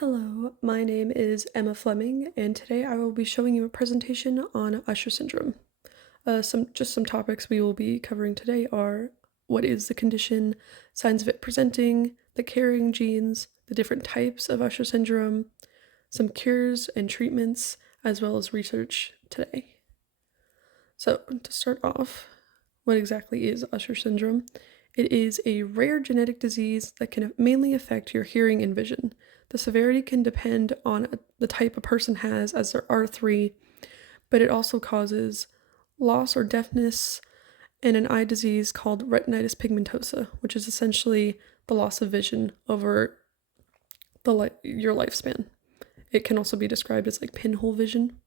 Hello, my name is Emma Fleming, and today I will be showing you a presentation on Usher syndrome. Some topics we will be covering today are what is the condition, signs of it presenting, the carrying genes, the different types of Usher syndrome, some cures and treatments, as well as research today. So to start off, what exactly is Usher syndrome? It is a rare genetic disease that can mainly affect your hearing and vision. The severity can depend on the type a person has, as there are three, but it also causes loss or deafness and an eye disease called retinitis pigmentosa, which is essentially the loss of vision over your lifespan. It can also be described as like pinhole vision.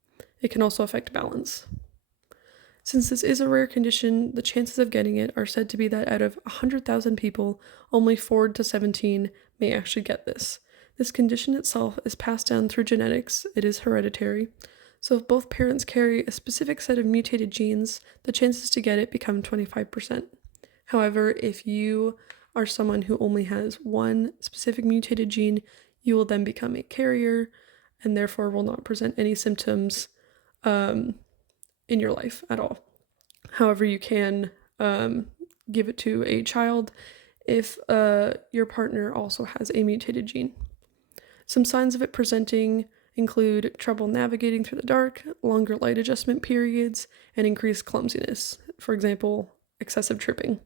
It can also affect balance. Since this is a rare condition, the chances of getting it are said to be that out of 100,000 people, only 4 to 17 may actually get this. This condition itself is passed down through genetics, it is hereditary. So if both parents carry a specific set of mutated genes, the chances to get it become 25%. However, if you are someone who only has one specific mutated gene, you will then become a carrier and therefore will not present any symptoms in your life at all. However, you can give it to a child if your partner also has a mutated gene. Some signs of it presenting include trouble navigating through the dark, longer light adjustment periods, and increased clumsiness, for example, excessive tripping.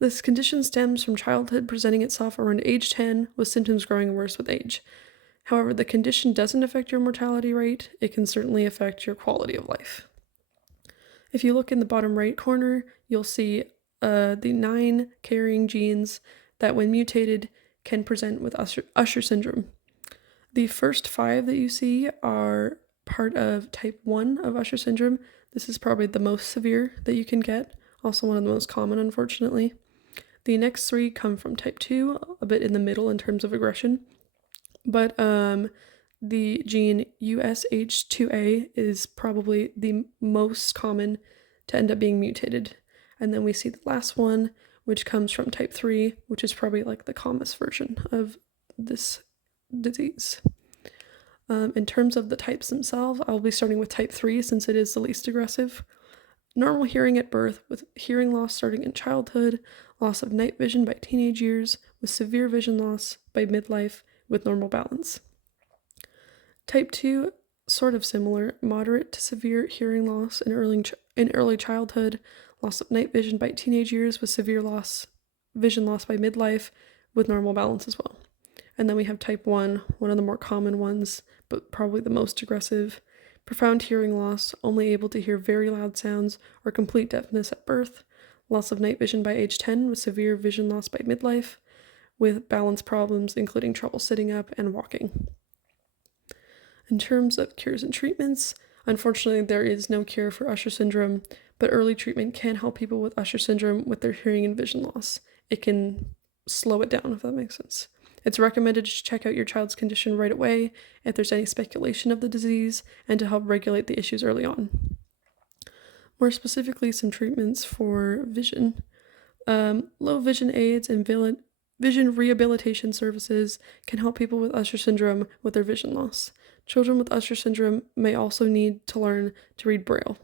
This condition stems from childhood presenting itself around age 10, with symptoms growing worse with age. However, the condition doesn't affect your mortality rate, it can certainly affect your quality of life. If you look in the bottom right corner, you'll see the 9 carrying genes that, when mutated, can present with Usher syndrome. The first 5 that you see are part of type 1 of Usher syndrome. This is probably the most severe that you can get, also one of the most common, unfortunately. The next 3 come from type 2, a bit in the middle in terms of aggression. But the gene USH2A is probably the most common to end up being mutated. And then we see the last one, which comes from type 3, which is probably like the commonest version of this disease. In terms of the types themselves, I'll be starting with type 3 since it is the least aggressive. Normal hearing at birth, with hearing loss starting in childhood, loss of night vision by teenage years, with severe vision loss by midlife, with normal balance. Type 2, sort of similar, moderate to severe hearing loss in early childhood, loss of night vision by teenage years with severe vision loss by midlife, with normal balance as well. And then we have type 1, one of the more common ones, but probably the most aggressive, profound hearing loss, only able to hear very loud sounds, or complete deafness at birth, loss of night vision by age 10 with severe vision loss by midlife, with balance problems including trouble sitting up and walking. In terms of cures and treatments, unfortunately there is no cure for Usher syndrome, but early treatment can help people with Usher syndrome with their hearing and vision loss. It can slow it down, if that makes sense. It's recommended to check out your child's condition right away if there's any speculation of the disease, and to help regulate the issues early on. More specifically, some treatments for vision. Low vision aids and vision rehabilitation services can help people with Usher syndrome with their vision loss. Children with Usher syndrome may also need to learn to read Braille.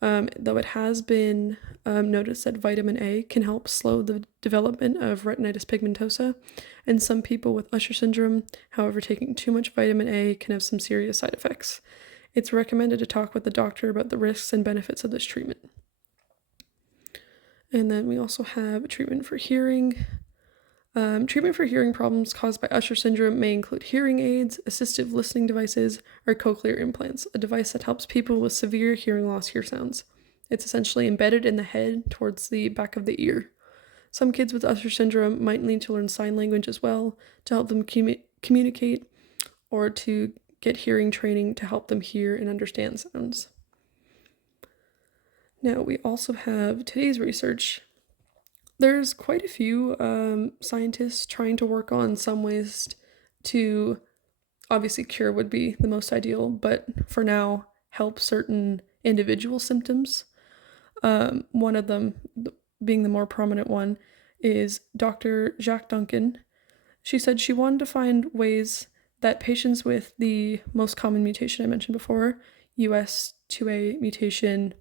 Though it has been noticed that vitamin A can help slow the development of retinitis pigmentosa, and some people with Usher syndrome, however, taking too much vitamin A can have some serious side effects. It's recommended to talk with the doctor about the risks and benefits of this treatment. And then we also have treatment for hearing. Treatment for hearing problems caused by Usher syndrome may include hearing aids, assistive listening devices, or cochlear implants, a device that helps people with severe hearing loss hear sounds. It's essentially embedded in the head towards the back of the ear. Some kids with Usher syndrome might need to learn sign language as well to help them communicate, or to get hearing training to help them hear and understand sounds. Now, we also have today's research. There's quite a few scientists trying to work on some ways to, obviously cure would be the most ideal, but for now, help certain individual symptoms. One of them, being the more prominent one, is Dr. Jacques Duncan. She said she wanted to find ways that patients with the most common mutation I mentioned before, US2A mutation,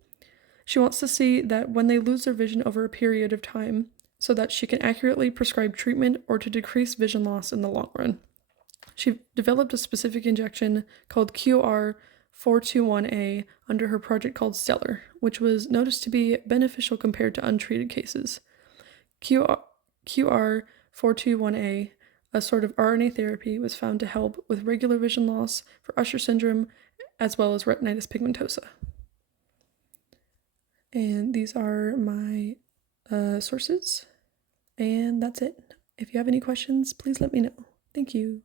she wants to see that when they lose their vision over a period of time, so that she can accurately prescribe treatment or to decrease vision loss in the long run. She developed a specific injection called QR421A under her project called Stellar, which was noticed to be beneficial compared to untreated cases. QR421A, a sort of RNA therapy, was found to help with regular vision loss for Usher syndrome as well as retinitis pigmentosa. And these are my sources, and that's it. If you have any questions, please let me know. Thank you.